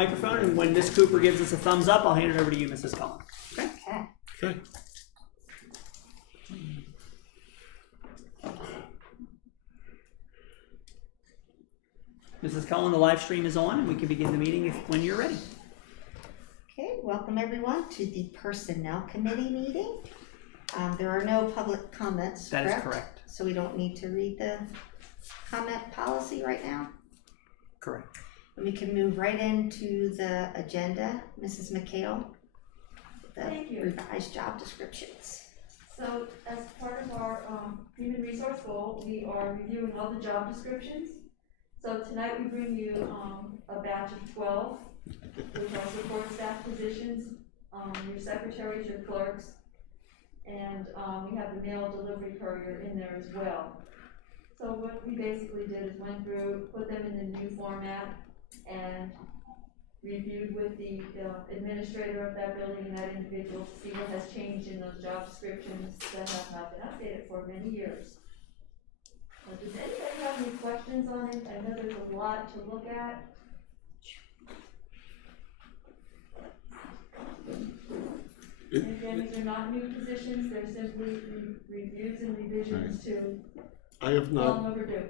Microphone, and when Ms. Cooper gives us a thumbs up, I'll hand it over to you, Mrs. Cullen. Okay? Okay. Mrs. Cullen, the live stream is on, and we can begin the meeting when you're ready. Okay, welcome everyone to the Personnel Committee meeting. There are no public comments, That is correct. So we don't need to read the comment policy right now. Correct. And we can move right into the agenda. Mrs. McHale, Thank you. revised job descriptions. So as part of our human resource goal, we are reviewing all the job descriptions. So tonight we bring you a batch of 12, which are support staff positions, your secretaries, your clerks, and we have the mail delivery courier in there as well. So what we basically did is went through, put them in the new format, and reviewed with the administrator of that building and that individual to see what has changed in those job descriptions that have not been updated for many years. Does anybody have any questions on it? I know there's a lot to look at. And again, these are not new positions, they're simply reviews and revisions to long overdue.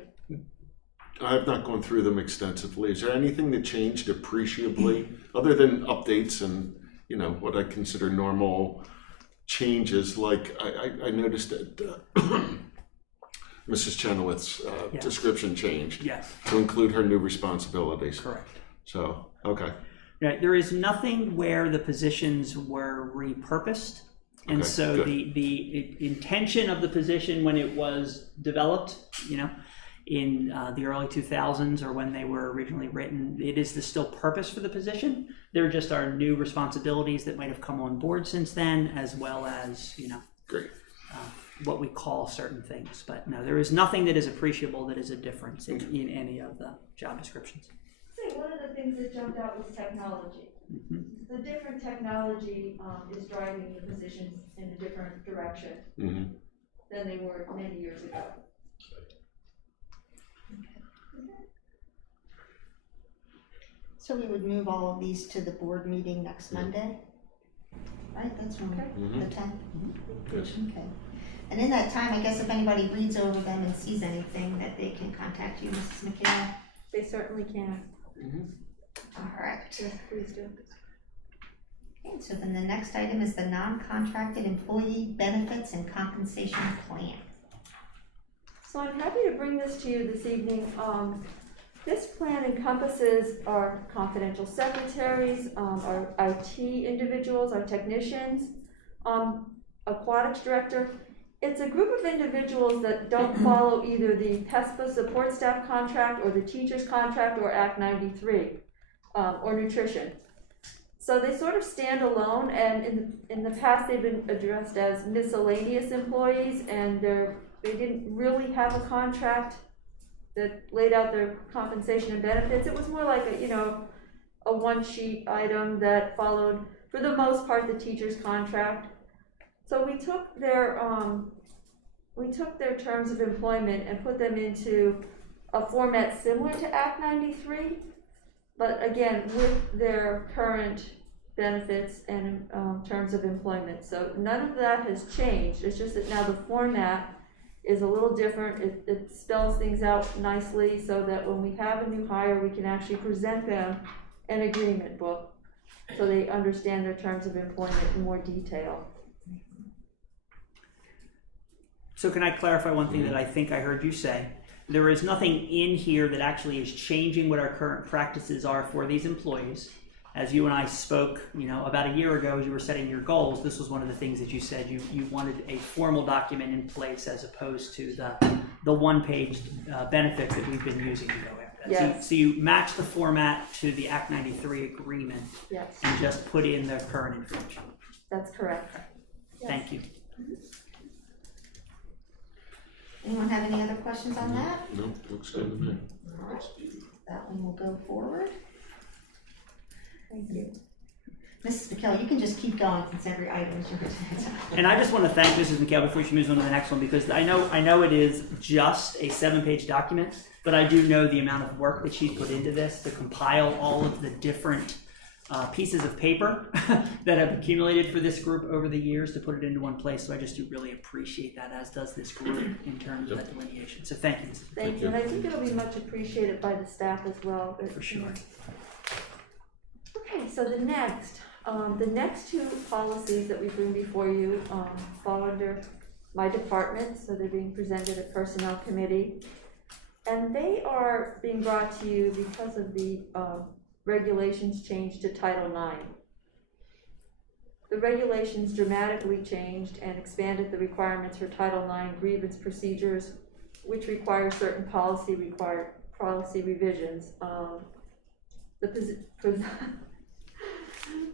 I have not gone through them extensively. Is there anything that changed appreciably, other than updates and, you know, what I consider normal changes? Like I noticed that Mrs. Chenoweth's Yes. description changed Yes. to include her new responsibilities. Correct. So, okay. Right. There is nothing where the positions were repurposed. And Okay, so good. the intention of the position when it was developed, you know, in the early 2000s or when they were originally written, it is the still purpose for the position. There just are new responsibilities that might have come on board since then, as well as, you know, Great. what we call certain things. But no, there is nothing that is appreciable that is a difference in any of the job descriptions. See, one of the things that jumped out was technology. Mm-hmm. The different technology is driving the positions in a different direction Mm-hmm. than they were many years ago. So we would move all of these to the board meeting next Monday? Right, that's when, Mhm. the 10th? Yes. Okay. And in that time, I guess if anybody reads over them and sees anything, that they can contact you, Mrs. McHale. They certainly can. All right. Yes, please do. Okay, so then the next item is the non-contracted employee benefits and compensation plan. So I'm happy to bring this to you this evening. This plan encompasses our confidential secretaries, our IT individuals, our technicians, aquatics director. It's a group of individuals that don't follow either the PESPA support staff contract or the teacher's contract or Act 93 or nutrition. So they sort of stand alone, and in the past they've been addressed as miscellaneous employees, and they didn't really have a contract that laid out their compensation and benefits. It was more like a one-sheet item that followed, for the most part, the teacher's contract. So we took their terms of employment and put them into a format similar to Act 93, but again with their current benefits and terms of employment. So none of that has changed. It's just that now the format is a little different. It spells things out nicely so that when we have a new hire, we can actually present them an agreement book so they understand their terms of employment in more detail. So can I clarify one thing that I think I heard you say? There is nothing in here that actually is changing what our current practices are for these employees. As you and I spoke, about a year ago, as you were setting your goals, this was one of the things that you said you wanted a formal document in place as opposed to the one-page benefit that we've been using to go after that. Yes. So you match the format to the Act 93 agreement Yes, and just put in the current information. that's correct. Yes. Thank you. Anyone have any other questions on that? No, looks good to me. All right, that one will go forward. Thank you. Mrs. McKell, you can just keep going since every item is yours. And I just want to thank Mrs. McHale before she moves on to the next one, because I know it is just a 7-page document, but I do know the amount of work that she's put into this to compile all of the different pieces of paper that have accumulated for this group over the years to put it into one place. So I just do really appreciate that, as does this group in terms of that delineation. So thank you, Mrs. Thank you, and I think it'll be much appreciated by the staff as well. For sure. Okay, so the next two policies that we bring before you fall under my department, so they're being presented at Personnel Committee. And they are being brought to you because of the regulations change to Title IX. The regulations dramatically changed and expanded the requirements for Title IX grievance procedures, which require certain policy revisions.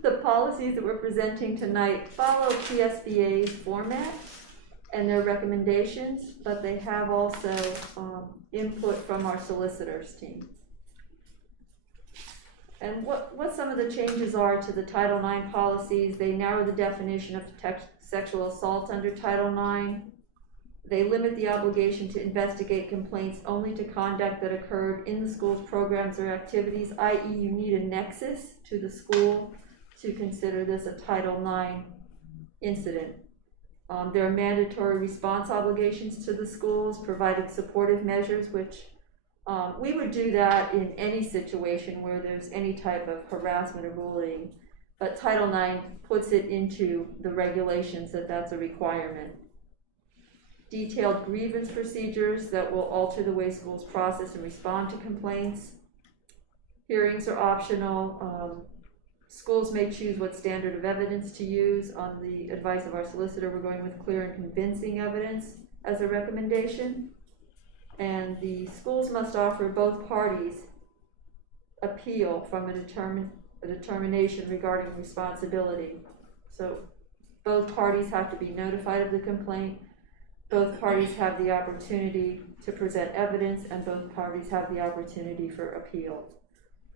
The policies that we're presenting tonight follow PSBA's format and their recommendations, but they have also input from our solicitors team. And what some of the changes are to the Title IX policies: they narrow the definition of sexual assault under Title IX. They limit the obligation to investigate complaints only to conduct that occurred in the school's programs or activities, i.e. you need a nexus to the school to consider this a Title IX incident. There are mandatory response obligations to the schools, providing supportive measures, which we would do that in any situation where there's any type of harassment or bullying, but Title IX puts it into the regulations that that's a requirement. Detailed grievance procedures that will alter the way schools process and respond to complaints. Hearings are optional. Schools may choose what standard of evidence to use. On the advice of our solicitor, we're going with clear and convincing evidence as a recommendation. And the schools must offer both parties appeal from a determination regarding responsibility. So both parties have to be notified of the complaint. Both parties have the opportunity to present evidence, and both parties have the opportunity for appeal.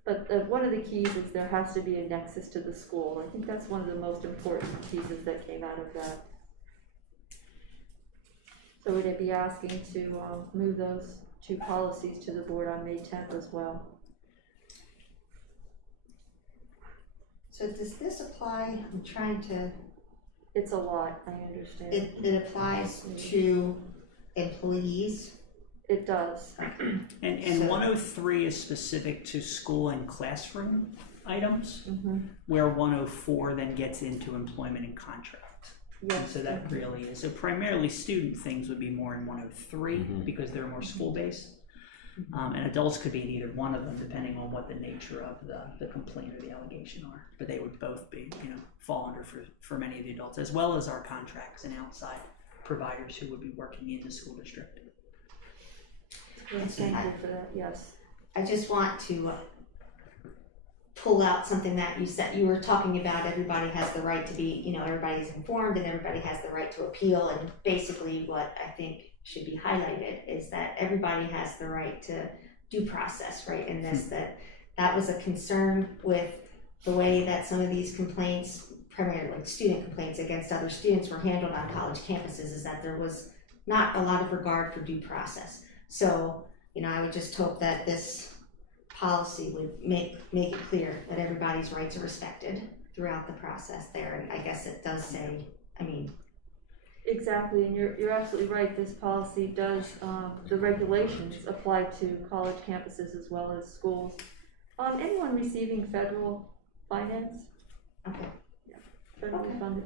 But one of the keys is there has to be a nexus to the school. I think that's one of the most important pieces that came out of that. So we'd be asking to move those two policies to the board on May 10th as well. So does this apply, I'm trying to, It's a lot, I understand. it applies to employees? It does. And 103 is specific to school and classroom items, Mm-hmm. where 104 then gets into employment and contract. And Yes. so that really is. So primarily student things would be more in 103 because they're more school-based. And adults could be in either one of them depending on what the nature of the complaint or the allegation are. But they would both be, fall under for many of the adults, as well as our contracts and outside providers who would be working in the school district. Yes, thank you for that, yes. I just want to pull out something that you said. You were talking about everybody has the right to be, everybody's informed and everybody has the right to appeal. And basically what I think should be highlighted is that everybody has the right to due process, right? In this, that was a concern with the way that some of these complaints, primarily like student complaints against other students, were handled on college campuses, is that there was not a lot of regard for due process. So, I would just hope that this policy would make it clear that everybody's rights are respected throughout the process there. And I guess it does say, Exactly, and you're absolutely right. This policy does, the regulations apply to college campuses as well as schools. Anyone receiving federal finance? okay. Federally Okay. funded.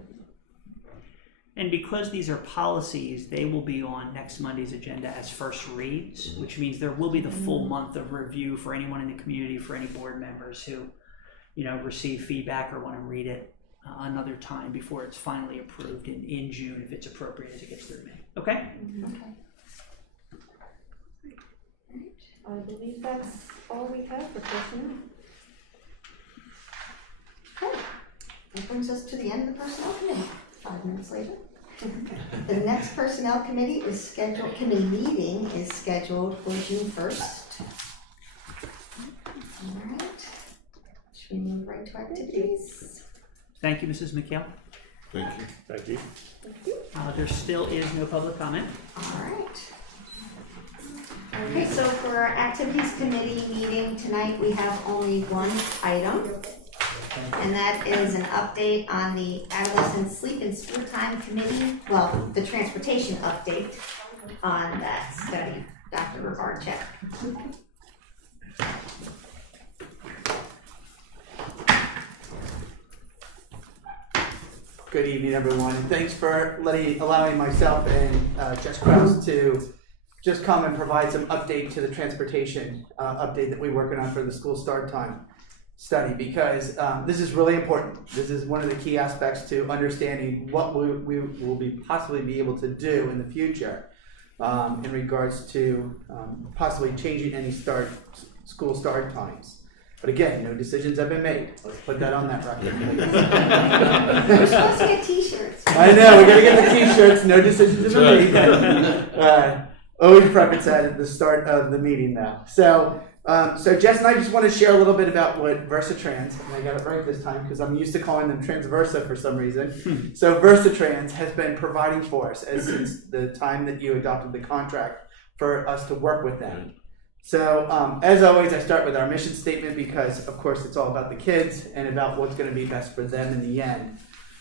And because these are policies, they will be on next Monday's agenda as first reads, which means there will be the full month of review for anyone in the community, for any board members who, receive feedback or want to read it another time before it's finally approved in June, if it's appropriate as it gets through May. Okay? Okay. I believe that's all we have for personnel. Okay. That brings us to the end of the personnel committee. 5 minutes later. The next personnel committee meeting is scheduled for June 1st. All right. Should we move right to activities? Thank you, Mrs. McHale. Thank you. Thank you. There still is no public comment. All right. Okay, so for our activities committee meeting tonight, we have only one item. And that is an update on the adolescent sleep and school time committee, well, the transportation update on that study, Dr. Rabarchek. Good evening, everyone. Thanks for allowing myself and Jess Krause to just come and provide some update to the transportation update that we're working on for the school start time study, because this is really important. This is one of the key aspects to understanding what we will possibly be able to do in the future in regards to possibly changing any school start times. But again, no decisions have been made. Let's put that on that record. We're supposed to get t-shirts. I know, we're gonna get the t-shirts, no decisions have been made. Always preface that at the start of the meeting now. So Jess and I just want to share a little bit about what VersaTrans, and I got it right this time because I'm used to calling them Transversa for some reason. So VersaTrans has been providing for us since the time that you adopted the contract for us to work with them. So as always, I start with our mission statement because, of course, it's all about the kids and about what's going to be best for them in the end,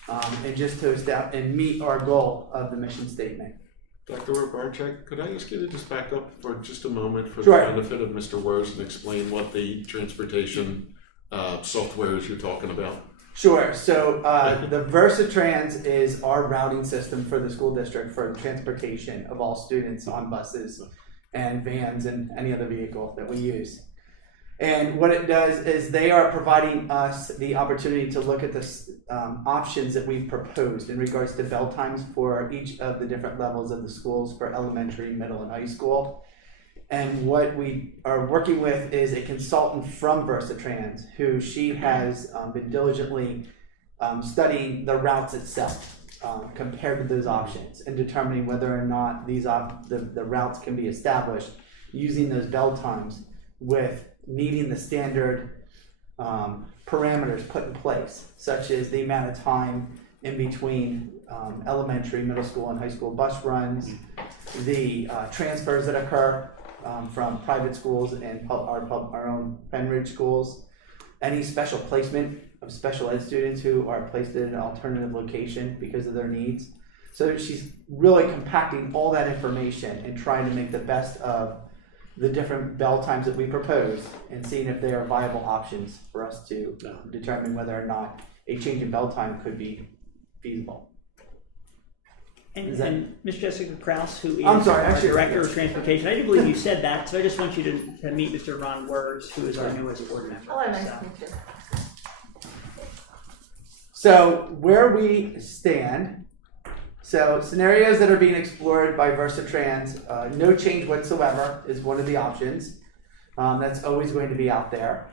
and just to establish and meet our goal of the mission statement. Dr. Rabarchek, could I ask you to just back up for just a moment for Sure. the benefit of Mr. Wars and explain what the transportation software is you're talking about? Sure. So the VersaTrans is our routing system for the school district for transportation of all students on buses and vans and any other vehicle that we use. And what it does is they are providing us the opportunity to look at the options that we've proposed in regards to bell times for each of the different levels of the schools for elementary, middle, and high school. And what we are working with is a consultant from VersaTrans who she has been diligently studying the routes itself compared to those options and determining whether or not these the routes can be established using those bell times with needing the standard parameters put in place, such as the amount of time in between elementary, middle school, and high school bus runs, the transfers that occur from private schools and our own Penridge schools, any special placement of special ed students who are placed in an alternative location because of their needs. So she's really compacting all that information and trying to make the best of the different bell times that we propose and seeing if they are viable options for us to determine whether or not a change in bell time could be feasible. And Ms. Jessica Krause, who is I'm sorry, our actually, Director of Transportation, I do believe you said that, so I just want you to meet Mr. Ron Wers, who is our newest board member. Oh, nice So- to meet you. So where we stand, so scenarios that are being explored by VersaTrans, no change whatsoever is one of the options. That's always going to be out there.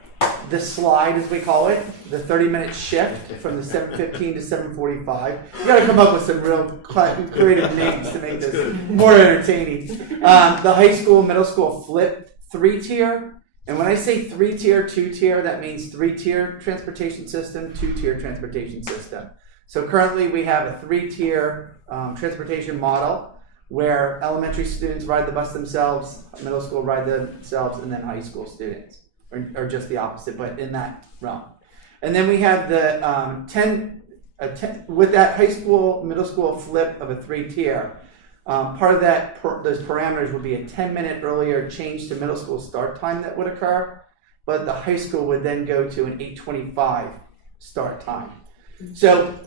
The slide, as we call it, the 30-minute shift from the 7:15 to 7:45. You got to come up with some real creative names to make this more entertaining. The high school, middle school flip 3-tier. And when I say 3-tier, 2-tier, that means 3-tier transportation system, 2-tier transportation system. So currently we have a 3-tier transportation model where elementary students ride the bus themselves, middle school ride themselves, and then high school students, or just the opposite, but in that realm. And then we have the with that high school, middle school flip of a 3-tier. Part of that, those parameters would be a 10-minute earlier change to middle school start time that would occur, but the high school would then go to an 8:25 start time. So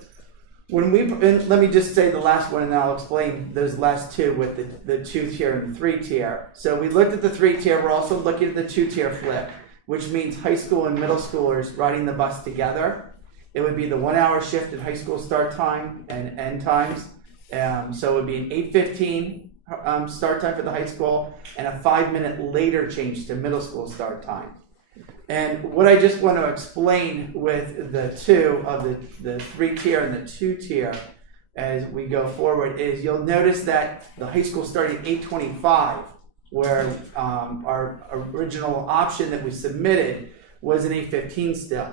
when let me just say the last one and then I'll explain those last two with the 2-tier and the 3-tier. So we looked at the 3-tier, we're also looking at the 2-tier flip, which means high school and middle schoolers riding the bus together. It would be the 1-hour shift in high school start time and end times. So it would be an 8:15 start time for the high school and a 5-minute later change to middle school start time. And what I just want to explain with the two of the 3-tier and the 2-tier as we go forward is you'll notice that the high school starting at 8:25, where our original option that we submitted was an 8:15 still.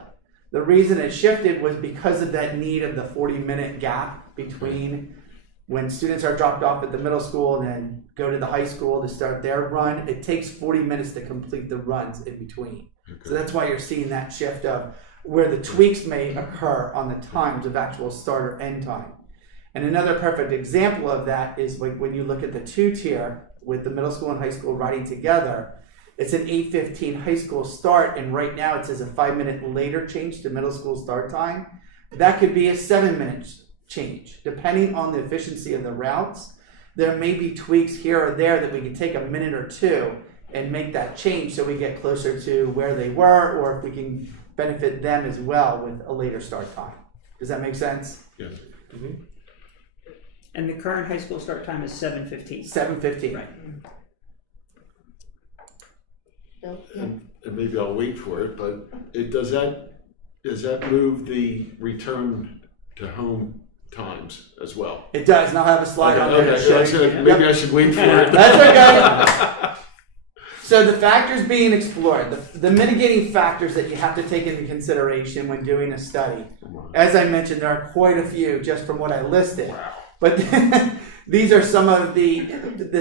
The reason it shifted was because of that need of the 40-minute gap between when students are dropped off at the middle school and then go to the high school to start their run. It takes 40 minutes to complete the runs in between. Okay. So that's why you're seeing that shift of where the tweaks may occur on the times of actual start or end time. And another perfect example of that is like when you look at the 2-tier with the middle school and high school riding together, it's an 8:15 high school start, and right now it says a 5-minute later change to middle school start time. That could be a 7-minute change, depending on the efficiency of the routes. There may be tweaks here or there that we can take a minute or two and make that change so we get closer to where they were, or if we can benefit them as well with a later start time. Does that make sense? Yes. And the current high school start time is 7:15. 7:15. Right. Bill? Yeah. And maybe I'll wait for it, but does that move the return to home times as well? It does, and I'll have a slide on there to show that's you. it. Maybe I should wait for it. That's okay. So the factors being explored, the mitigating factors that you have to take into consideration when doing a study. As I mentioned, there are quite a few just from what I listed. Wow. But these are some of the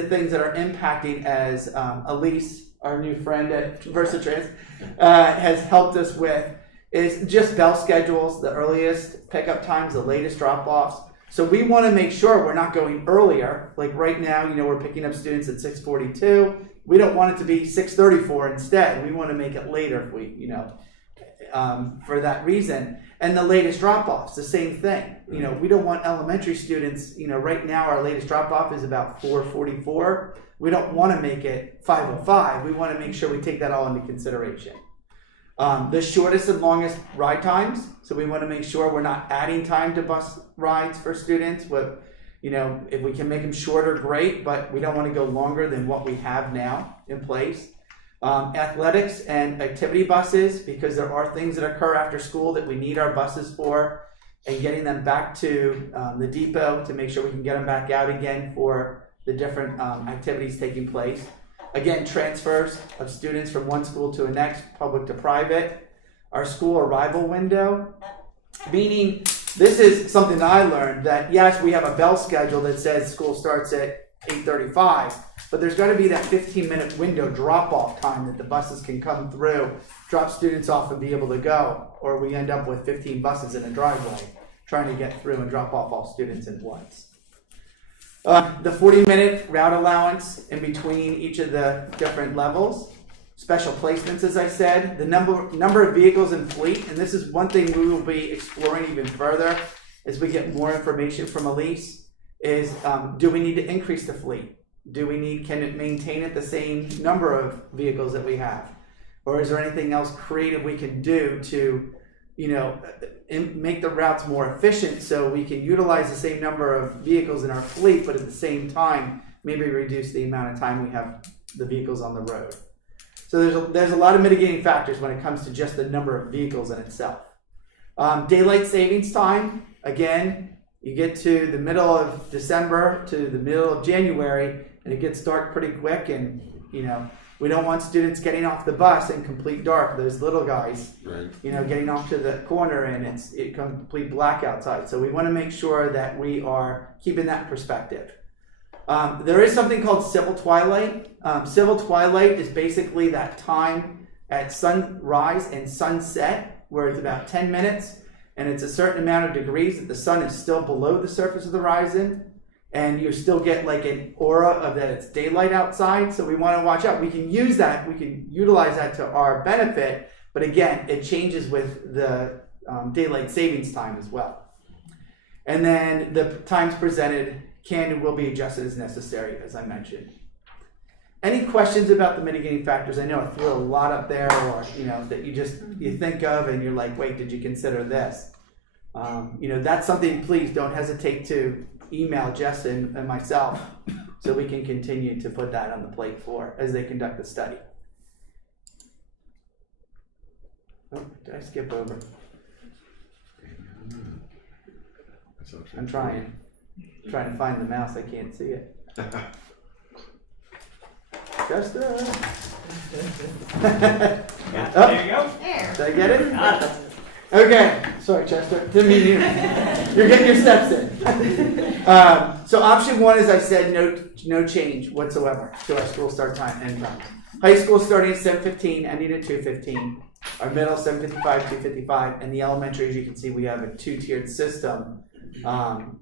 things that are impacting, as Elise, our new friend at VersaTrans, has helped us with, is just bell schedules, the earliest pickup times, the latest drop-offs. So we want to make sure we're not going earlier. Like right now, we're picking up students at 6:42. We don't want it to be 6:34 instead. We want to make it later if we, for that reason. And the latest drop-offs, the same thing. We don't want elementary students, right now our latest drop-off is about 4:44. We don't want to make it 5:05. We want to make sure we take that all into consideration. The shortest and longest ride times. So we want to make sure we're not adding time to bus rides for students. If we can make them shorter, great, but we don't want to go longer than what we have now in place. Athletics and activity buses, because there are things that occur after school that we need our buses for, and getting them back to the depot to make sure we can get them back out again for the different activities taking place. Again, transfers of students from one school to the next, public to private. Our school arrival window, meaning this is something that I learned, that yes, we have a bell schedule that says school starts at 8:35, but there's got to be that 15-minute window drop-off time that the buses can come through, drop students off and be able to go, or we end up with 15 buses in a driveway trying to get through and drop off all students at once. The 40-minute route allowance in between each of the different levels. Special placements, as I said. The number of vehicles in fleet, and this is one thing we will be exploring even further as we get more information from Elise, is do we need to increase the fleet? Can it maintain at the same number of vehicles that we have? Or is there anything else creative we can do to make the routes more efficient so we can utilize the same number of vehicles in our fleet, but at the same time, maybe reduce the amount of time we have the vehicles on the road. So there's a lot of mitigating factors when it comes to just the number of vehicles in itself. Daylight savings time, again, you get to the middle of December to the middle of January, and it gets dark pretty quick, and we don't want students getting off the bus in complete dark, those little guys, Right. getting off to the corner and it's complete black outside. So we want to make sure that we are keeping that perspective. There is something called civil twilight. Civil twilight is basically that time at sunrise and sunset, where it's about 10 minutes and it's a certain amount of degrees that the sun is still below the surface of the horizon, and you still get like an aura of that it's daylight outside. So we want to watch out. We can use that, we can utilize that to our benefit, but again, it changes with the daylight savings time as well. And then the times presented can and will be adjusted as necessary, as I mentioned. Any questions about the mitigating factors? I know I threw a lot up there, or that you think of and you're like, wait, did you consider this? That's something, please don't hesitate to email Jess and myself so we can continue to put that on the plate for as they conduct the study. Oh, did I skip over? I'm trying to find the mouse. I can't see it. Just There you go. There. Did I get it? Got it. Okay, sorry, Chester. Didn't mean you. You're getting your steps in. So option one, as I said, no change whatsoever to our school start time and time. High school starting at 7:15, ending at 2:15. Our middle 7:55, 2:55, and the elementary, as you can see, we have a 2-tiered system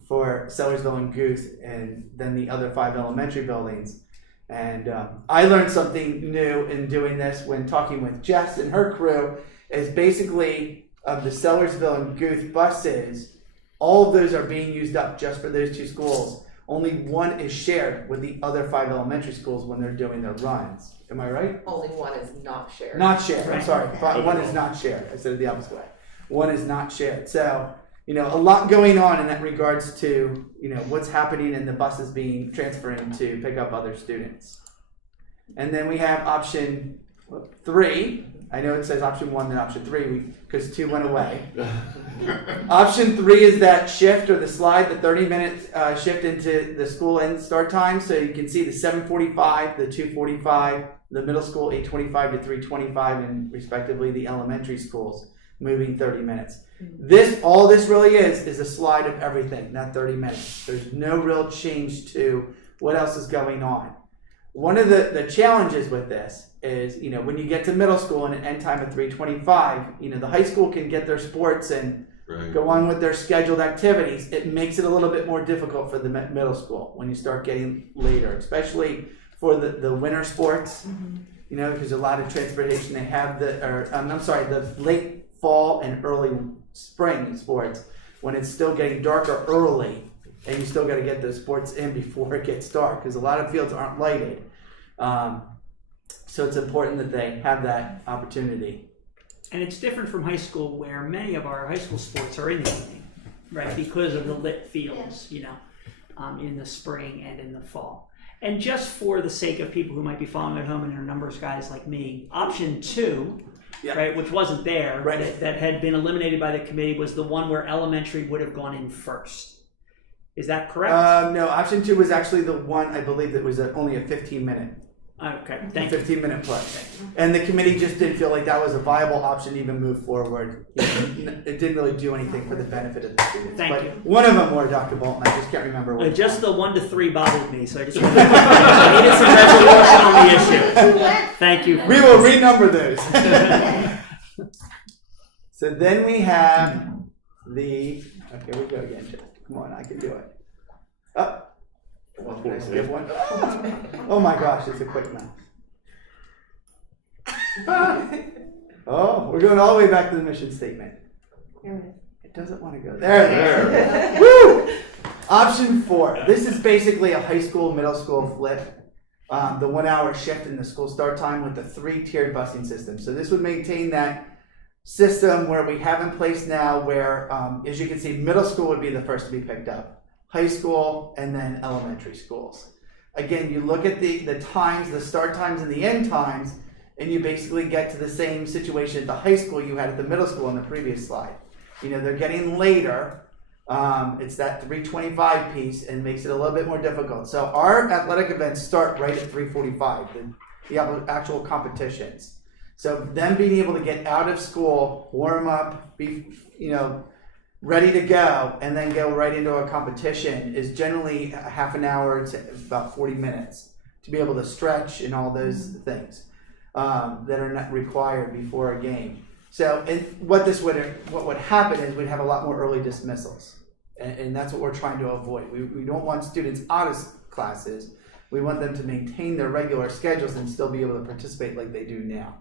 for Sellersville and Guth, and then the other 5 elementary buildings. And I learned something new in doing this when talking with Jess and her crew. Is basically of the Sellersville and Guth buses, all of those are being used up just for those 2 schools. Only one is shared with the other 5 elementary schools when they're doing their runs. Am I right? Only one is not shared. Not shared. I'm Right. sorry. One is not shared. I said it the opposite way. One is not shared. So, a lot going on in that regards to, what's happening in the buses being transferring to pick up other students. And then we have option 3. I know it says option 1 then option 3 because 2 went away. Option 3 is that shift or the slide, the 30-minute shift into the school end start time. So you can see the 7:45, the 2:45, the middle school 8:25 to 3:25, and respectively the elementary schools moving 30 minutes. All this really is a slide of everything, not 30 minutes. There's no real change to what else is going on. One of the challenges with this is, when you get to middle school and an end time of 3:25, the high school can get their sports and Right. go on with their scheduled activities. It makes it a little bit more difficult for the middle school when you start getting later, especially for the winter sports, because a lot of transportation they have the late fall and early spring sports when it's still getting darker early. And you still got to get those sports in before it gets dark because a lot of fields aren't lighted. So it's important that they have that opportunity. And it's different from high school where many of our high school sports are in the evening, right? Because of the lit fields, in the spring and in the fall. And just for the sake of people who might be following at home and are numbers guys like me, option 2, right, which wasn't there, Right. that had been eliminated by the committee was the one where elementary would have gone in first. Is that correct? No, option 2 was actually the one I believe that was only a 15-minute. Okay, thank you. 15-minute play. And the committee just didn't feel like that was a viable option to even move forward. It didn't really do anything for the benefit of the students. Thank but you. One of them were Dr. Bolton. I just can't remember what. Just the 1 to 3 bothered me, so I just wanted to I needed some resolution on the issue. Thank you. We will renumber those. So then we have okay, we go again, Jeff. Come on, I can do it. Can I skip one? Oh my gosh, it's a quick mouse. Oh, we're going all the way back to the mission statement. It doesn't want to go there. There. Woo! Option 4. This is basically a high school, middle school flip. The 1-hour shift in the school start time with the 3-tiered busing system. So this would maintain that system where we have in place now where, as you can see, middle school would be the first to be picked up. High school, and then elementary schools. Again, you look at the times, the start times and the end times, and you basically get to the same situation at the high school you had at the middle school in the previous slide. They're getting later. It's that 3:25 piece and makes it a little bit more difficult. So our athletic events start right at 3:45, the actual competitions. So them being able to get out of school, warm up, be, ready to go, and then go right into a competition is generally a half an hour to about 40 minutes to be able to stretch and all those things that are not required before a game. So, and what would happen is we'd have a lot more early dismissals, and that's what we're trying to avoid. We don't want students out of classes. We want them to maintain their regular schedules and still be able to participate like they do now.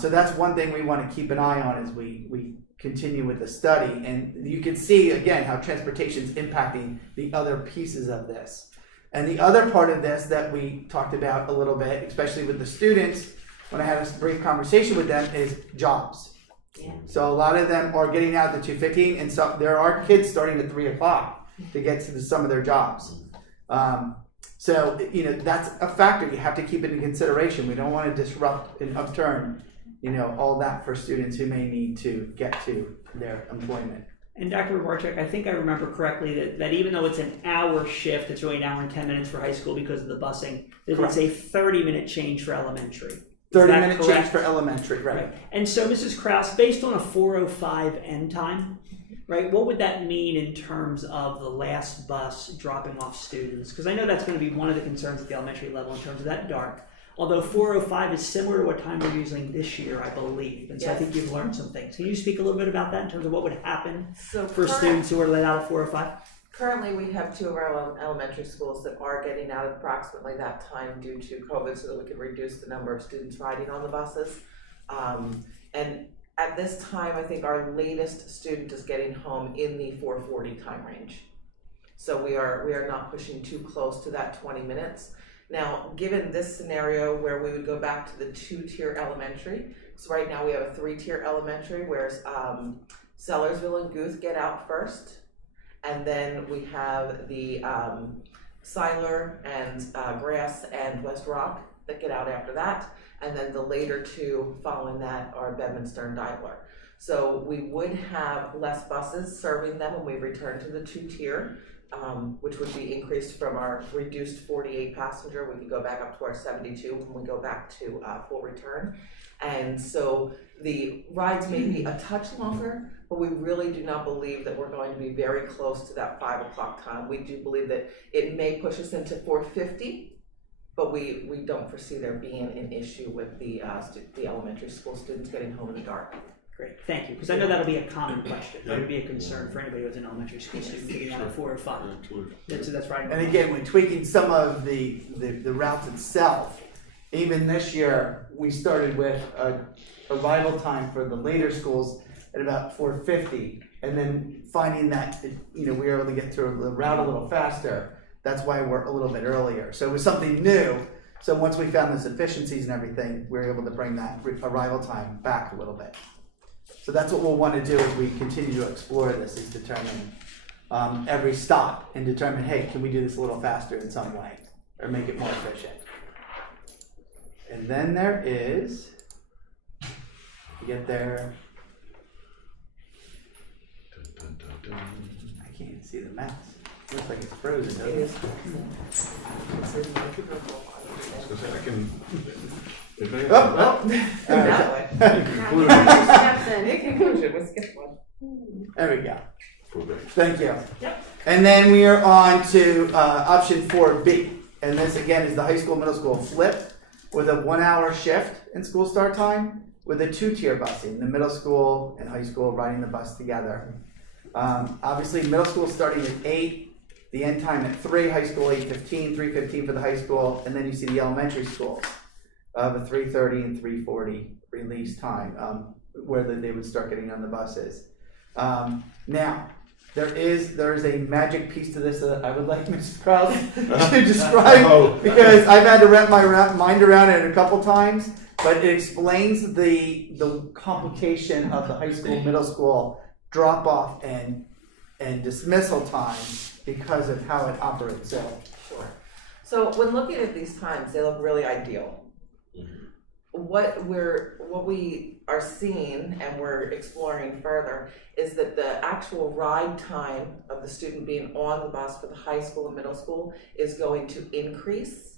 So that's one thing we want to keep an eye on as we continue with the study. And you can see, again, how transportation is impacting the other pieces of this. And the other part of this that we talked about a little bit, especially with the students, when I had a brief conversation with them, is jobs. Yeah. So a lot of them are getting out at 2:15, and so there are kids starting at 3 o'clock to get to some of their jobs. So, that's a factor you have to keep into consideration. We don't want to disrupt and upturn, all that for students who may need to get to their employment. And Dr. Warchek, I think I remember correctly that even though it's an hour shift, it's really an hour and 10 minutes for high school because of the busing, that it's a 30-minute change for elementary. 30-minute change correct? for elementary, right? Right. And so, Mrs. Krause, based on a 4:05 end time, right, what would that mean in terms of the last bus dropping off students? Because I know that's going to be one of the concerns at the elementary level in terms of that dark. Although 4:05 is similar to what time we're using this year, I believe. And so I think you've learned some things. Can you speak a little bit about that in terms of what would happen for students who are let out at 4:05? Currently, we have 2 of our elementary schools that are getting out at approximately that time due to COVID, so that we can reduce the number of students riding on the buses. And at this time, I think our latest student is getting home in the 4:40 time range. So we are not pushing too close to that 20 minutes. Now, given this scenario where we would go back to the 2-tier elementary, so right now we have a 3-tier elementary where Sellersville and Guth get out first. And then we have the Seiler and Grass and West Rock that get out after that. And then the later 2 following that are Bedminster and Deibler. So we would have less buses serving them when we return to the 2-tier, which would be increased from our reduced 48 passenger. We could go back up to our 72 when we go back to full return. And so the rides may be a touch longer, but we really do not believe that we're going to be very close to that 5 o'clock time. We do believe that it may push us into 4:50, but we don't foresee there being an issue with the elementary school students getting home in the dark. Great, thank you. Because I know that'll be a common question. That would be a concern for anybody who's an elementary school student getting out at 4:05. That's right. And again, we're tweaking some of the routes itself. Even this year, we started with a arrival time for the later schools at about 4:50, and then finding that we were able to get through the route a little faster. That's why we're a little bit earlier. So it was something new. So once we found the efficiencies and everything, we were able to bring that arrival time back a little bit. So that's what we'll want to do as we continue to explore this, is determine every stop and determine, hey, can we do this a little faster in some way or make it more efficient? And then there is, you get there, I can't even see the mouse. It looks like it's frozen, doesn't it? I can. Oh. That way. Steps in. Conclusion, we'll skip one. There we go. Okay. Thank you. Yep. And then we are on to option 4B. And this again is the high school, middle school flip with a 1-hour shift in school start time with a 2-tier busing. The middle school and high school riding the bus together. Obviously middle school starting at 8, the end time at 3, high school 8:15, 3:15 for the high school, and then you see the elementary schools of a 3:30 and 3:40 release time where they would start getting on the buses. Now, there is a magic piece to this that I would like Mrs. Krause to describe, because I've had to wrap my mind around it a couple times, but it explains the complication of the high school, middle school drop off and dismissal time because of how it operates. Sure. So when looking at these times, they look really ideal. What we are seeing and we're exploring further is that the actual ride time of the student being on the bus for the high school and middle school is going to increase.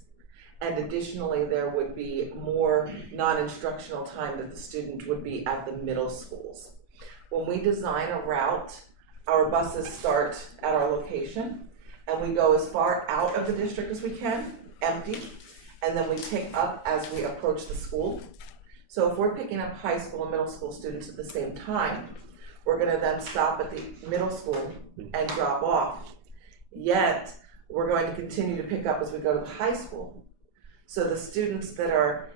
And additionally, there would be more non-instructional time that the student would be at the middle schools. When we design a route, our buses start at our location and we go as far out of the district as we can, empty, and then we pick up as we approach the school. So if we're picking up high school and middle school students at the same time, we're gonna then stop at the middle school and drop off. Yet, we're going to continue to pick up as we go to the high school. So the students that are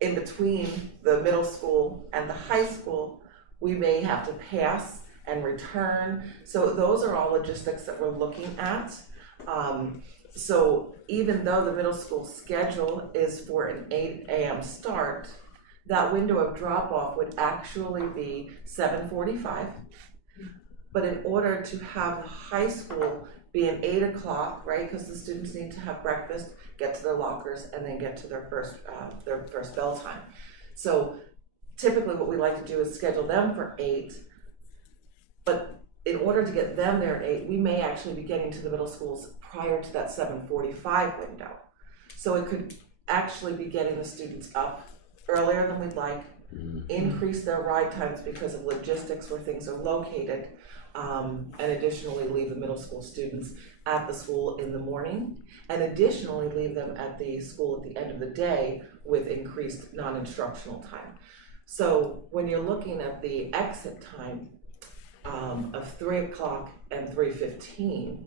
in between the middle school and the high school, we may have to pass and return. So those are all logistics that we're looking at. So even though the middle school schedule is for an 8 a.m. start, that window of drop-off would actually be 7:45. But in order to have the high school be an 8 o'clock, right, because the students need to have breakfast, get to their lockers, and then get to their first bell time. So typically what we like to do is schedule them for 8, but in order to get them there at 8, we may actually be getting to the middle schools prior to that 7:45 window. So it could actually be getting the students up earlier than we'd like, increase their ride times because of logistics where things are located, and additionally leave the middle school students at the school in the morning, and additionally leave them at the school at the end of the day with increased non-instructional time. So when you're looking at the exit time of 3 o'clock and 3:15,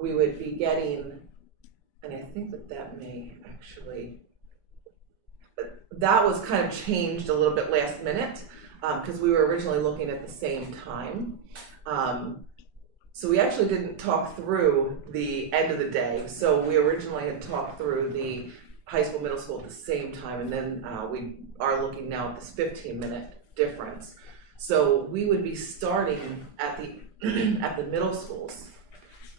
we would be getting, and I think that may actually, that was kind of changed a little bit last minute, because we were originally looking at the same time. So we actually didn't talk through the end of the day. So we originally had talked through the high school, middle school at the same time, and then we are looking now at this 15-minute difference. So we would be starting at the at the middle schools,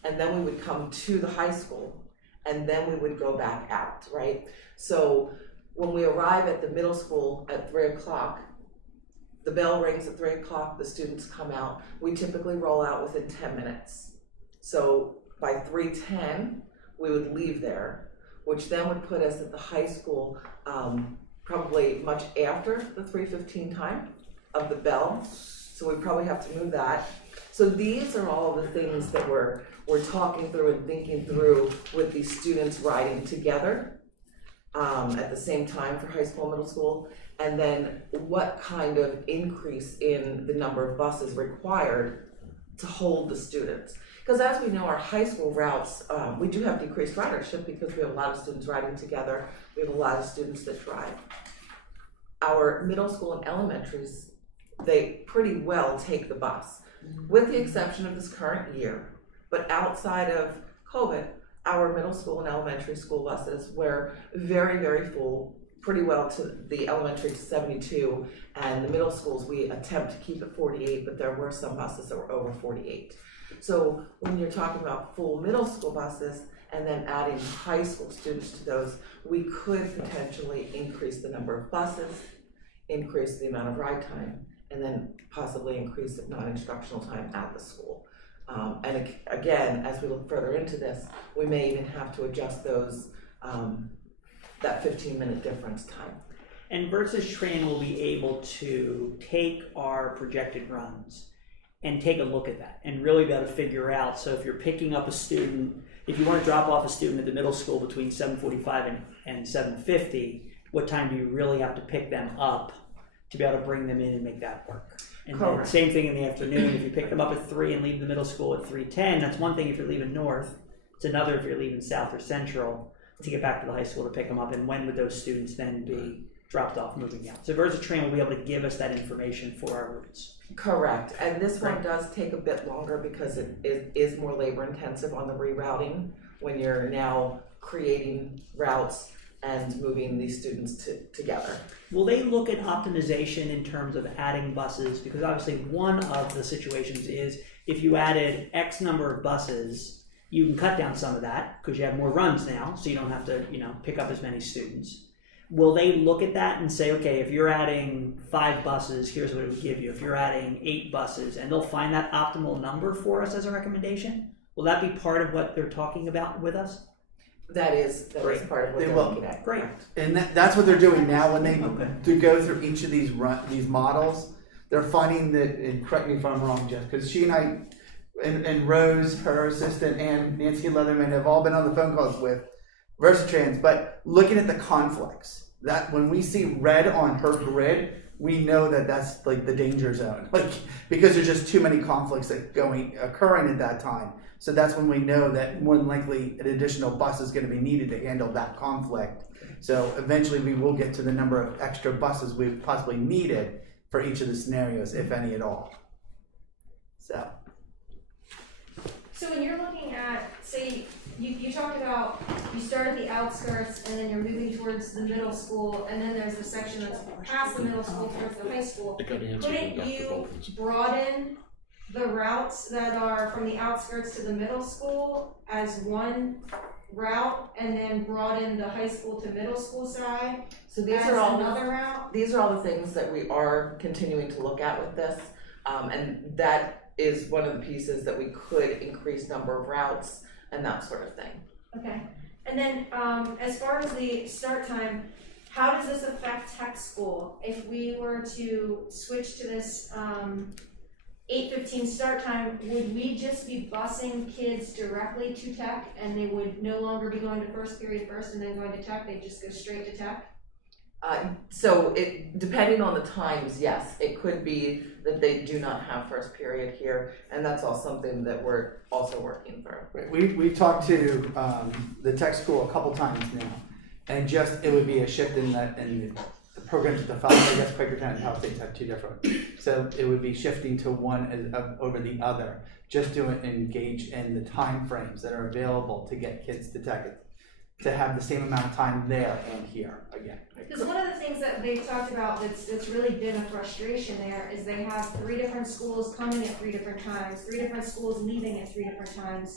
and then we would come to the high school, and then we would go back out, right? So when we arrive at the middle school at 3 o'clock, the bell rings at 3 o'clock, the students come out. We typically roll out within 10 minutes. So by 3:10, we would leave there, which then would put us at the high school probably much after the 3:15 time of the bell. So we probably have to move that. So these are all the things that we're talking through and thinking through with these students riding together at the same time for high school, middle school, and then what kind of increase in the number of buses required to hold the students. Because as we know, our high school routes, we do have decreased ridership because we have a lot of students riding together. We have a lot of students that drive. Our middle school and elementaries, they pretty well take the bus, with the exception of this current year. But outside of COVID, our middle school and elementary school buses were very, very full, pretty well to the elementary to 72, and the middle schools we attempt to keep at 48, but there were some buses that were over 48. So when you're talking about full middle school buses and then adding high school students to those, we could potentially increase the number of buses, increase the amount of ride time, and then possibly increase the non-instructional time at the school. And again, as we look further into this, we may even have to adjust those, that 15-minute difference time. And Versus Train will be able to take our projected runs and take a look at that and really be able to figure out. So if you're picking up a student, if you want to drop off a student at the middle school between 7:45 and 7:50, what time do you really have to pick them up to be able to bring them in and make that work? And then same thing in the afternoon. If you pick them up at 3 and leave the middle school at 3:10, that's one thing if you're leaving north. It's another if you're leaving south or central to get back to the high school to pick them up. And when would those students then be dropped off moving out? So Versus Train will be able to give us that information for our routes. Correct, and this one does take a bit longer because it is more labor intensive on the rerouting when you're now creating routes and moving these students together. Will they look at optimization in terms of adding buses? Because obviously one of the situations is if you added X number of buses, you can cut down some of that because you have more runs now, so you don't have to, pick up as many students. Will they look at that and say, okay, if you're adding 5 buses, here's what it would give you. If you're adding 8 buses, and they'll find that optimal number for us as a recommendation? Will that be part of what they're talking about with us? That is part of what they're looking at. Great. And that's what they're doing now when they to go through each of these models. They're finding that, and correct me if I'm wrong, Jeff, because she and I, and Rose, her assistant, and Nancy Leatherman have all been on the phone calls with Versatrans, but looking at the conflicts, that when we see red on her grid, we know that that's like the danger zone, because there's just too many conflicts that occurring at that time. So that's when we know that more than likely an additional bus is going to be needed to handle that conflict. So eventually we will get to the number of extra buses we've possibly needed for each of the scenarios, if any at all. So when you're looking at, say, you talked about you start at the outskirts and then you're moving towards the middle school, and then there's a section that's past the middle school towards the high school. Couldn't you broaden the routes that are from the outskirts to the middle school as one route, and then broaden the high school to middle school side So these as are all another route? These are all the things that we are continuing to look at with this, and that is one of the pieces that we could increase number of routes and that sort of thing. Okay. And then as far as the start time, how does this affect tech school? If we were to switch to this 8:15 start time, would we just be busing kids directly to tech and they would no longer be going to first period first and then going to tech, they'd just go straight to tech? So it, depending on the times, yes, it could be that they do not have first period here, and that's all something that we're also working through. Right. We've talked to the tech school a couple times now, and it would be a shift in the programs at the Falcon. I guess Quakertown and Palisades have two different, so it would be shifting to one over the other, just to engage in the time frames that are available to get kids to tech, to have the same amount of time there and here again. Because one of the things that they've talked about that's really been a frustration there is they have 3 different schools coming at 3 different times, 3 different schools leaving at 3 different times.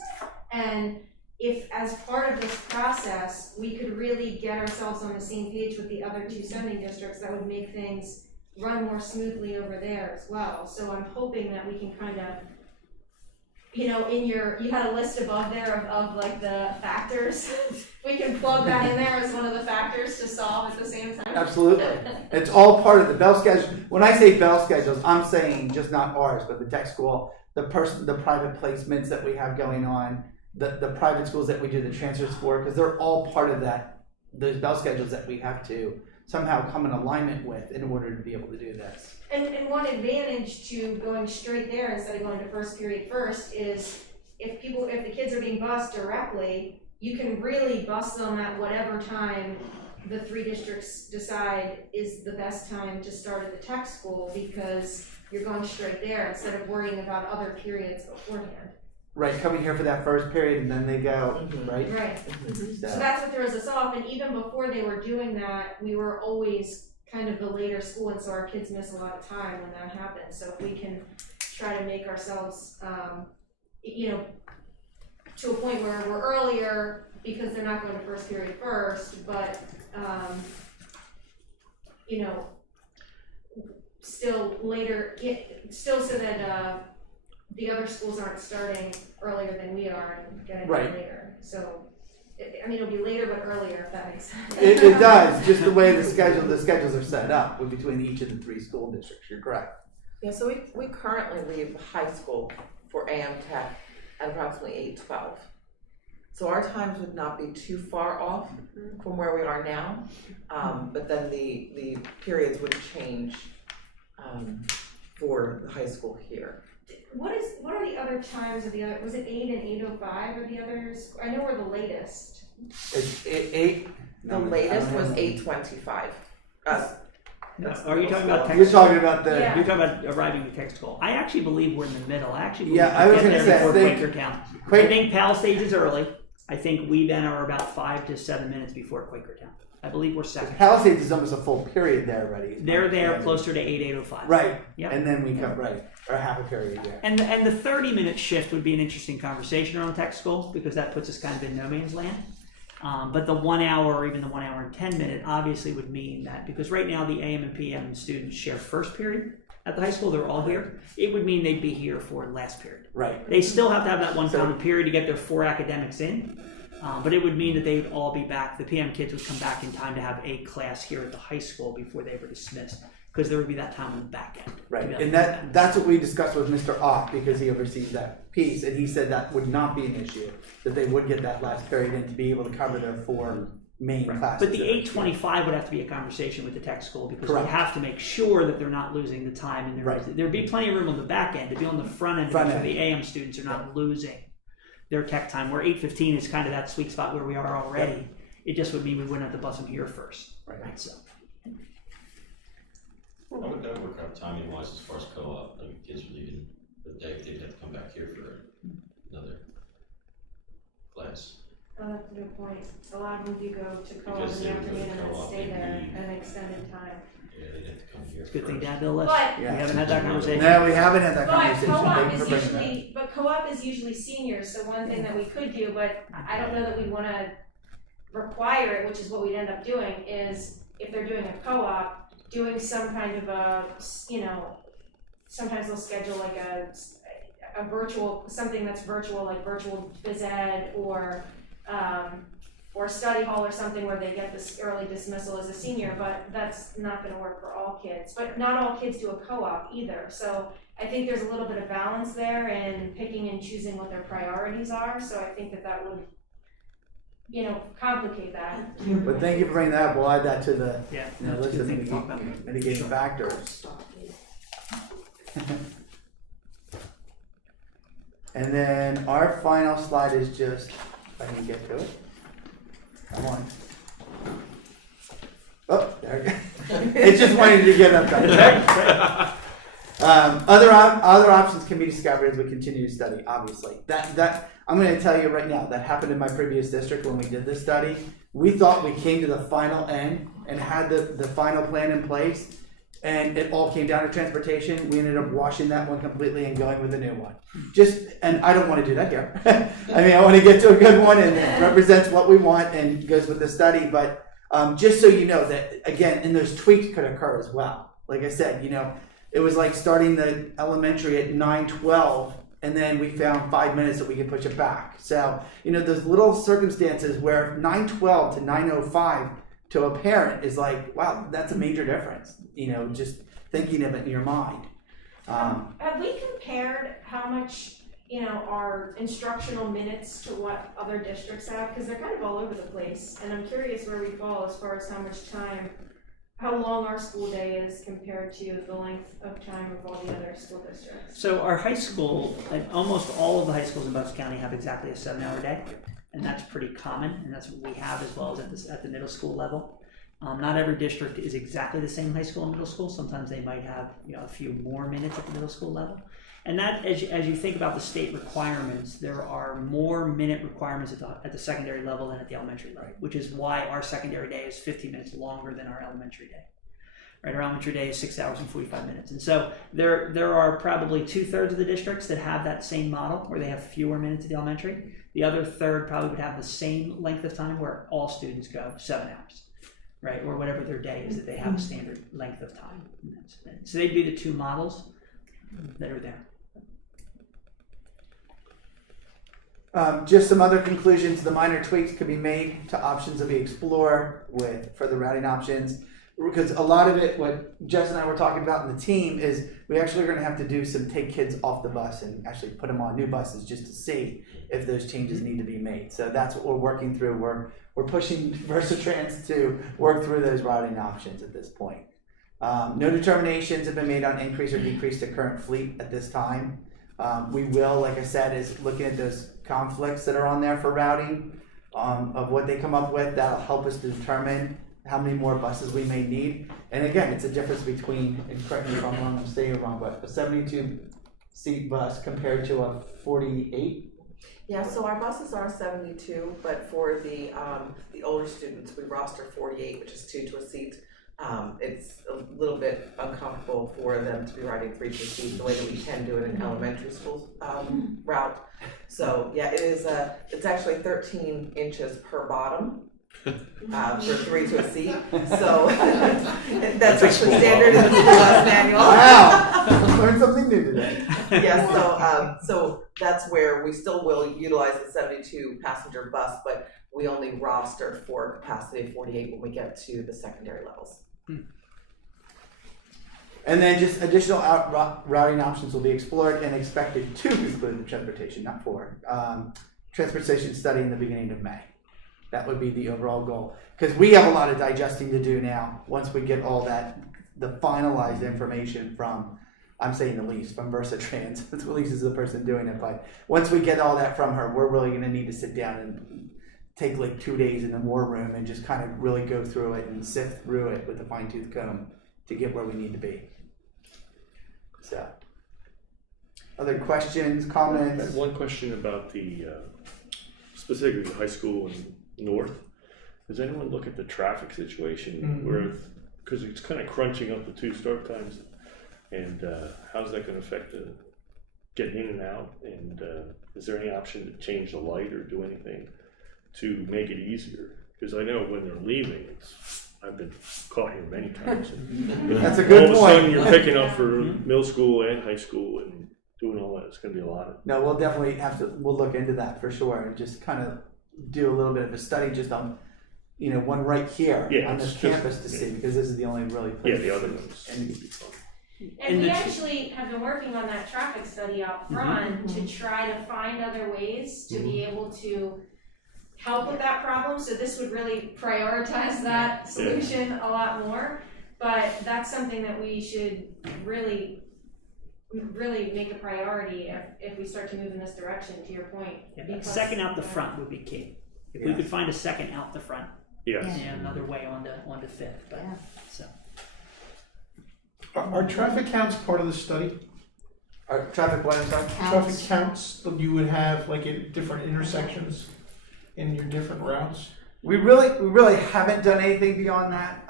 And if, as part of this process, we could really get ourselves on the same page with the other 2 sending districts, that would make things run more smoothly over there as well. So I'm hoping that we can kind of, you know, you had a list above there of like the factors. We can plug that in there as one of the factors to solve at the same time. Absolutely. It's all part of the bell schedule. When I say bell schedules, I'm saying just not ours, but the tech school, the private placements that we have going on, the private schools that we do the transfers for, because they're all part of those bell schedules that we have to somehow come in alignment with in order to be able to do this. And one advantage to going straight there instead of going to first period first is if the kids are being bused directly, you can really bus them at whatever time the 3 districts decide is the best time to start at the tech school, because you're going straight there instead of worrying about other periods beforehand. Right, coming here for that first period and then they go, right? Right. So that's what throws us off, and even before they were doing that, we were always kind of the later school, and so our kids miss a lot of time when that happens. So if we can try to make ourselves, you know, to a point where we're earlier because they're not going to first period first, but you know, still later, still so that the other schools aren't starting earlier than we are and getting Right. later. So, I mean, it'll be later but earlier, if that makes sense. It does, just the way the schedules are set up between each of the 3 school districts. You're correct. Yeah, so we currently leave high school for AM Tech at approximately 8:12. So our times would not be too far off from where we are now, but then the periods would change for the high school here. What are the other times of the other, was it 8 and 8:05 or the others? I know we're the latest. It's 8. The latest was 8:25. No, are you talking about tech You're school? talking about the. Yeah. You're talking about arriving at tech school. I actually believe we're in the middle. I actually believe Yeah, I we was get gonna there say, I before think- Quakertown. I Quaker, think Palisades is early. I think we then are about 5 to 7 minutes before Quakertown. I believe we're second. Palisades is almost a full period there already. They're there closer to 8:05. Right. Yep. And then we come or half a period there. And the 30-minute shift would be an interesting conversation around tech school, because that puts us kind of in no man's land. But the 1 hour or even the 1 hour and 10-minute obviously would mean that, because right now the AM and PM students share first period at the high school, they're all here. It would mean they'd be here for last period. Right. They still have to have that one common period to get their 4 academics in, but it would mean that they would all be back. The PM kids would come back in time to have a class here at the high school before they were dismissed, because there would be that time on the back end. Right. And that's what we discussed with Mr. Ott, because he oversees that piece, and he said that would not be an issue, that they would get that last period in to be able to cover their 4 main classes. But the 8:25 would have to be a conversation with the tech school, because Correct. we have to make sure that they're not losing the time, and there'd be plenty of room on the back end to be on the front end, so the AM students are not losing their tech time. Where 8:15 is kind of that sweet spot where we are already. It just would mean we wouldn't have to bus them here first. Right. So. How would that work out timing wise as far as co-op? Like kids were leaving, but they'd have to come back here for another class. Oh, that's a good point. A lot of them do go to co-op Because in the they would go to afternoon and then co-op stay and there leave. an extended time. Yeah, they'd have to come here. It's a good thing to first. add to the list. But We haven't had that conversation. No, we haven't had that But conversation. co-op Thank you is for bringing that. usually, but co-op is usually seniors, so one thing that we could do, but I don't know that we wanna require it, which is what we'd end up doing, is if they're doing a co-op, doing some kind of a, you know, sometimes they'll schedule like a virtual, something that's virtual, like virtual phys ed, or or study hall or something where they get this early dismissal as a senior, but that's not gonna work for all kids. But not all kids do a co-op either, so I think there's a little bit of balance there in picking and choosing what their priorities are, so I think that would, complicate that. But thank you for bringing that up. We'll add that to the Yeah, list that's a of good thing to talk about. mitigating factors. And then our final slide is just, if I can get to it. Come on. Oh, there we go. It just wanted to get up there. Other options can be discovered as we continue to study, obviously. That I'm going to tell you right now, that happened in my previous district when we did this study. We thought we came to the final end and had the final plan in place, and it all came down to transportation. We ended up washing that one completely and going with a new one. And I don't want to do that here. I mean, I want to get to a good one and it represents what we want and goes with the study, but just so you know that, again, and those tweaks could occur as well. Like I said, it was like starting the elementary at 9:12, and then we found 5 minutes that we could push it back. So, those little circumstances where 9:12 to 9:05 to a parent is like, wow, that's a major difference. Just thinking of it in your mind. Have we compared how much, our instructional minutes to what other districts have? Because they're kind of all over the place, and I'm curious where we fall as far as how long our school day is compared to the length of time of all the other school districts. So our high school, and almost all of the high schools in Bucks County have exactly a 7-hour day, and that's pretty common, and that's what we have as well as at the middle school level. Not every district is exactly the same high school and middle school. Sometimes they might have a few more minutes at the middle school level. And that, as you think about the state requirements, there are more minute requirements at the secondary level than at the elementary level, which is why our secondary day is 15 minutes longer than our elementary day. Right, our elementary day is 6 hours and 45 minutes. And so there are probably 2/3 of the districts that have that same model where they have fewer minutes at the elementary. The other third probably would have the same length of time where all students go 7 hours. Right, or whatever their day is, that they have a standard length of time. So they'd be the two models that are there. Just some other conclusions. The minor tweaks could be made to options that we explore with further routing options. Because a lot of it, what Jess and I were talking about in the team, is we actually are going to have to do some take kids off the bus and actually put them on new buses just to see if those changes need to be made. So that's what we're working through. We're pushing Versatrans to work through those routing options at this point. No determinations have been made on increase or decrease to current fleet at this time. We will, like I said, is looking at those conflicts that are on there for routing of what they come up with. That'll help us to determine how many more buses we may need. And again, it's a difference between, and correct me if I'm wrong, I'm saying wrong, but a 72-seat bus compared to a 48. Yeah, so our buses are 72, but for the older students, we roster 48, which is 2 to a seat. It's a little bit uncomfortable for them to be riding 3 to a seat the way that we can do it in elementary school route. So yeah, it is. It's actually 13 inches per bottom. For 3 to a seat, so that's actually standard in the school bus manual. Wow, learned something new today. Yeah, so that's where we still will utilize the 72 passenger bus, but we only roster for capacity of 48 when we get to the secondary levels. And then just additional routing options will be explored and expected to include the transportation, not for transportation study in the beginning of May. That would be the overall goal. Because we have a lot of digesting to do now once we get all that, the finalized information from, I'm saying Elise, from Versatrans. Elise is the person doing it, but once we get all that from her, we're really going to need to sit down and take like 2 days in the war room and just kind of really go through it and sift through it with a fine-tooth comb to get where we need to be. So, other questions, comments? I have one question about the, specifically the high school and north. Does anyone look at the traffic situation where, because it's kind of crunching up the 2 start times, and how's that going to affect the getting in and out? And is there any option to change the light or do anything to make it easier? Because I know when they're leaving, I've been caught here many times. That's a good all point. All of a sudden you're picking up for middle school and high school and doing all that. It's going to be a lot of. No, we'll definitely have to, we'll look into that for sure and just kind of do a little bit of a study just on, one right here Yeah, on this it's just- campus to see, because this is the only really Yeah, place. the other ones. And And we actually have been working on that traffic study out front Mm-hmm. to try to find other ways to be able to help with that problem. So this would really prioritize that solution a lot more. But that's something that we should really make a priority if we start to move in this direction, to your point. Yeah, Because- second out the front would be key. If we Yes. could find a second out the front Yes. and another way onto Fifth, but Yeah. so. Are traffic counts part of the study? Our traffic what, I'm sorry? Traffic counts that you would have like at different intersections in your different routes? We really haven't done anything beyond that.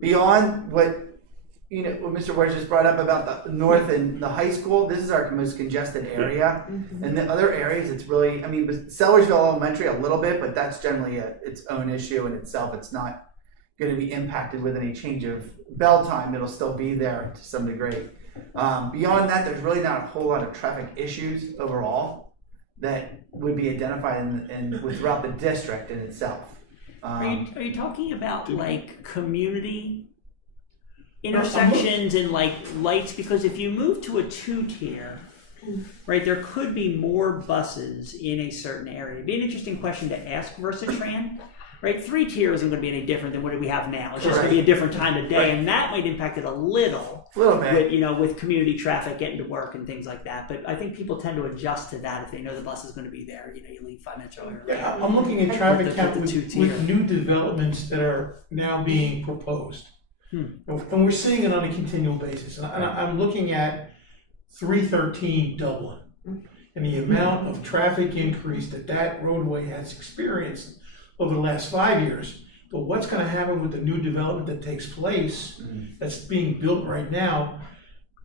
Beyond what what Mr. Wedge just brought up about the north and the high school. This is our most congested area. And the other areas, it's really, with Sellersville Elementary a little bit, but that's generally its own issue in itself. It's not going to be impacted with any change of bell time. It'll still be there to some degree. Beyond that, there's really not a whole lot of traffic issues overall that would be identified throughout the district in itself. Are you talking about like community intersections and like lights? Because if you move to a 2-tier, right, there could be more buses in a certain area. It'd be an interesting question to ask Versatran. Right, 3-tier isn't going to be any different than what we have now. It's just going to be a different time of day, and that might impact it a little bit. With community traffic getting to work and things like that. But I think people tend to adjust to that if they know the bus is going to be there. You leave 5 minutes earlier. Yeah, I'm looking at traffic With count the with 2-tier. new developments that are now being proposed. And we're seeing it on a continual basis. And I'm looking at 313 Dublin and the amount of traffic increase that roadway has experienced over the last 5 years. But what's going to happen with the new development that takes place, that's being built right now?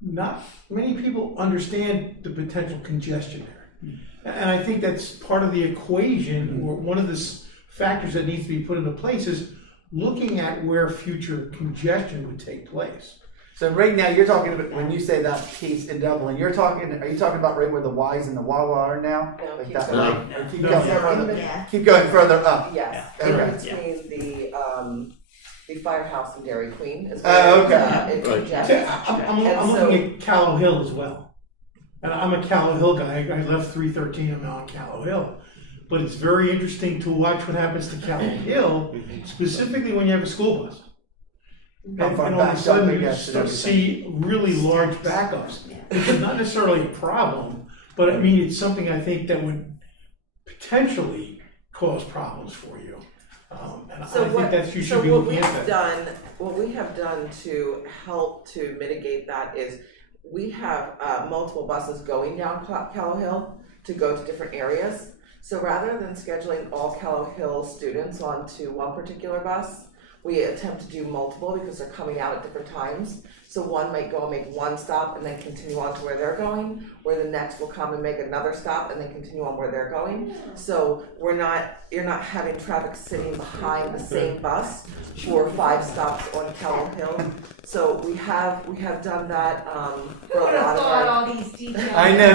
Not many people understand the potential congestion there. And I think that's part of the equation, or one of the factors that needs to be put into place is looking at where future congestion would take place. So right now, you're talking about, when you say that case in Dublin, are you talking about right where the Y's and the Wawa are now? No, Like keep that going. way? Or keep No. going further, keep going further up. Yes, Okay. in between the Firehouse and Dairy Queen is Oh, where okay. it Right. congests. See, I'm looking at Callow Hill as well. And I'm a Callow Hill guy. I left 313, I'm now on Callow Hill. But it's very interesting to watch what happens to Callow Hill, specifically when you have a school bus. How And far all of a back sudden, up it you gets and start to see really large backups, which is not necessarily a problem, but it's something I think that would potentially cause problems for you. And I think that you should be looking at that. What we have done to help to mitigate that is we have multiple buses going down Callow Hill to go to different areas. So rather than scheduling all Callow Hill students onto one particular bus, we attempt to do multiple because they're coming out at different times. So one might go and make one stop and then continue on to where they're going, where the next will come and make another stop and then continue on where they're going. So you're not having traffic sitting behind the same bus for 5 stops on Callow Hill. So we have done that for a Who would have lot of thought our. all these details? I know,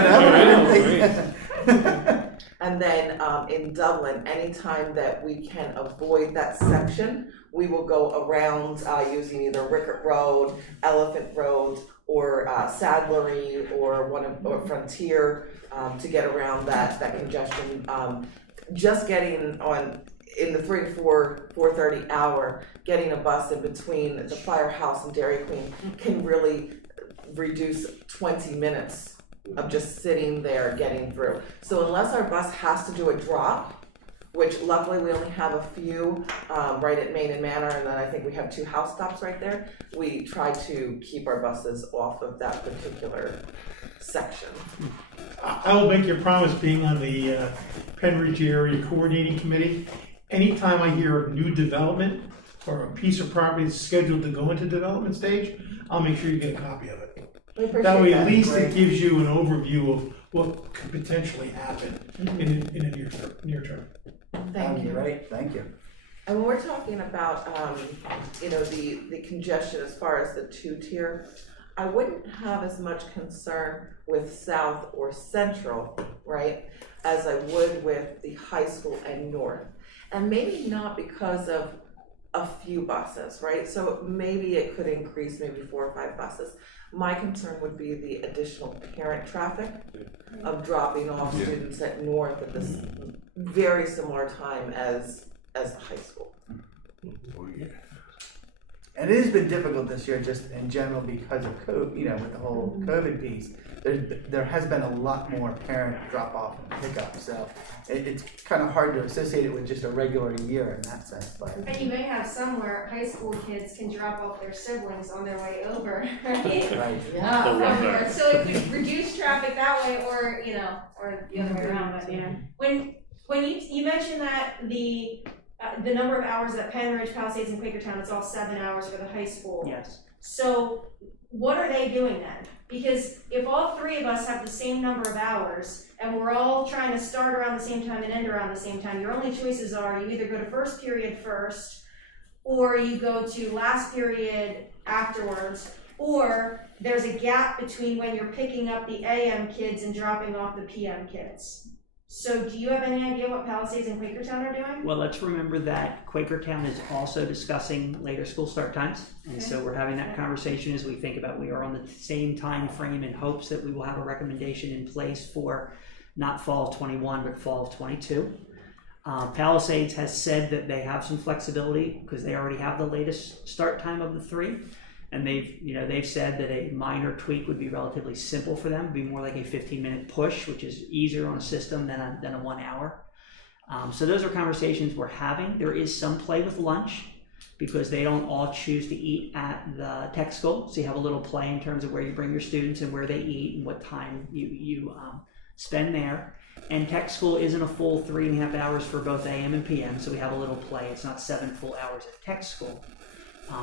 that would And then in Dublin, anytime that we can avoid that section, we will go around using either Rickett Road, Elephant Road, or Sadlery, or Frontier to get around that congestion. Just getting on in the 3 to 4:30 hour, getting a bus in between the Firehouse and Dairy Queen can really reduce 20 minutes of just sitting there getting through. So unless our bus has to do a drop, which luckily we only have a few right at Main and Manor, and then I think we have 2 house stops right there, we try to keep our buses off of that particular section. I will make you a promise, being on the Penridge Area Coordinating Committee, anytime I hear of new development or a piece of property that's scheduled to go into development stage, I'll make sure you get a copy of it. We appreciate That way, that. at least Great. it gives you an overview of what could potentially happen in a near term. Thank you. Great, thank you. And when we're talking about, the congestion as far as the 2-tier, I wouldn't have as much concern with South or Central right? As I would with the high school and north. And maybe not because of a few buses, right? So maybe it could increase maybe 4 or 5 buses. My concern would be the additional parent traffic of dropping off students at north at this very similar time as the high school. And it has been difficult this year, just in general, because of COVID, you know, with the whole COVID piece. There has been a lot more parent drop off and pickup, so it's kind of hard to associate it with just a regular year in that sense. But And you may have somewhere high school kids can drop off their siblings on their way over, right? right, They'll run Somewhere. back. So if you reduce traffic that way, or or the other way around, but when you mentioned that the number of hours at Penn Ridge, Palisades, and Quakertown, it's all 7 hours for the high school. Yes. So what are they doing then? Because if all 3 of us have the same number of hours and we're all trying to start around the same time and end around the same time, your only choices are you either go to first period first, or you go to last period afterwards, or there's a gap between when you're picking up the AM kids and dropping off the PM kids. So do you have any idea what Palisades and Quakertown are doing? Well, let's remember that Quakertown is also discussing later school start times. And so we're having that conversation as we think about, we are on the same time frame in hopes that we will have a recommendation in place for not fall of 21, but fall of 22. Palisades has said that they have some flexibility because they already have the latest start time of the 3. And they've said that a minor tweak would be relatively simple for them. It'd be more like a 15-minute push, which is easier on a system than a 1 hour. So those are conversations we're having. There is some play with lunch because they don't all choose to eat at the tech school. So you have a little play in terms of where you bring your students and where they eat and what time you spend there. And tech school isn't a full 3.5 hours for both AM and PM, so we have a little play. It's not 7 full hours at tech school.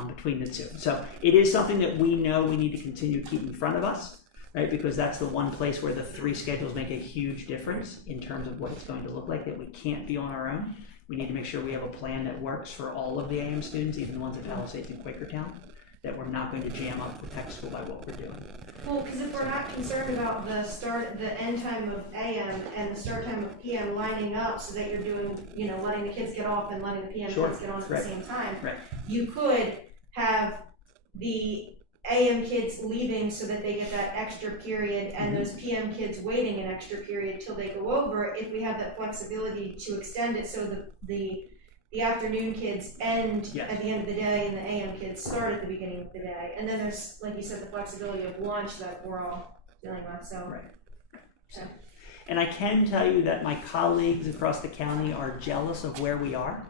Between the 2. So it is something that we know we need to continue to keep in front of us, right? Because that's the one place where the 3 schedules make a huge difference in terms of what it's going to look like, that we can't be on our own. We need to make sure we have a plan that works for all of the AM students, even the ones at Palisades and Quakertown, that we're not going to jam up the tech school by what we're doing. Well, because if we're not concerned about the end time of AM and the start time of PM lining up so that you're doing, letting the kids get off and letting the PM kids get on at the same time, you could have the AM kids leaving so that they get that extra period and those PM kids waiting an extra period till they go over, if we have that flexibility to extend it so that the afternoon kids end at the end of the day and the AM kids start at the beginning of the day. And then there's, like you said, the flexibility of lunch that we're all dealing with, so. And I can tell you that my colleagues across the county are jealous of where we are.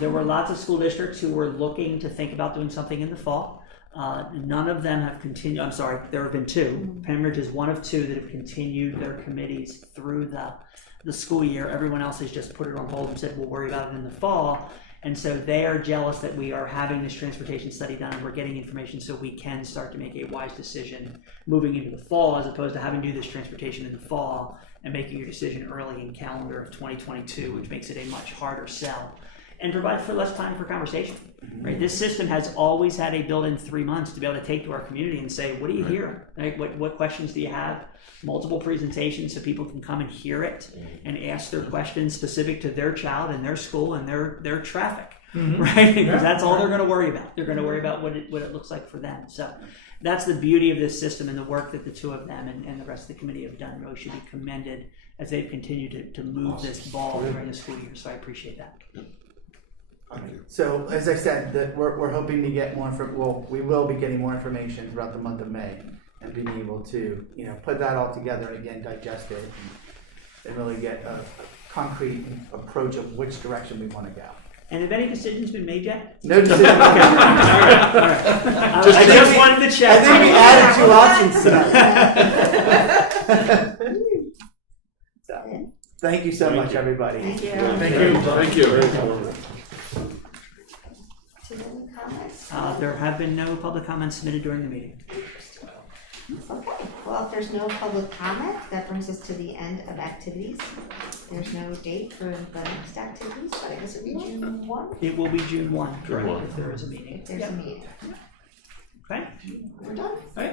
There were lots of school districts who were looking to think about doing something in the fall. None of them have continued, I'm sorry, there have been 2. Pembridge is one of 2 that have continued their committees through the school year. Everyone else has just put it on hold and said, we'll worry about it in the fall. And so they are jealous that we are having this transportation study done and we're getting information so we can start to make a wise decision moving into the fall, as opposed to having to do this transportation in the fall and making your decision early in calendar of 2022, which makes it a much harder sell and provides for less time for conversation. Right? This system has always had a built-in 3 months to be able to take to our community and say, what do you hear? Right? What questions do you have? Multiple presentations so people can come and hear it and ask their questions specific to their child and their school and their traffic, right? Because that's all they're going to worry about. They're going to worry about what it looks like for them. So that's the beauty of this system, and the work that the 2 of them and the rest of the committee have done really should be commended as they've continued to move this ball during the school year. So I appreciate that. So as I said, that we're hoping to get more we will be getting more information throughout the month of May and being able to put that all together and again digest it and really get a concrete approach of which direction we want to go. And have any decisions been made yet? No decision. Okay. All right. I just wanted to check. I think we added 2 options tonight. So, thank you so much, everybody. Thank you. Thank you. Comments? There have been no public comments submitted during the meeting. Okay, well, if there's no public comment, that brings us to the end of activities. There's no date for the next activities, but I guess it will be June 1. It will be June 1, June 1. if there is a meeting. If there's a meeting. Okay. We're done. All right.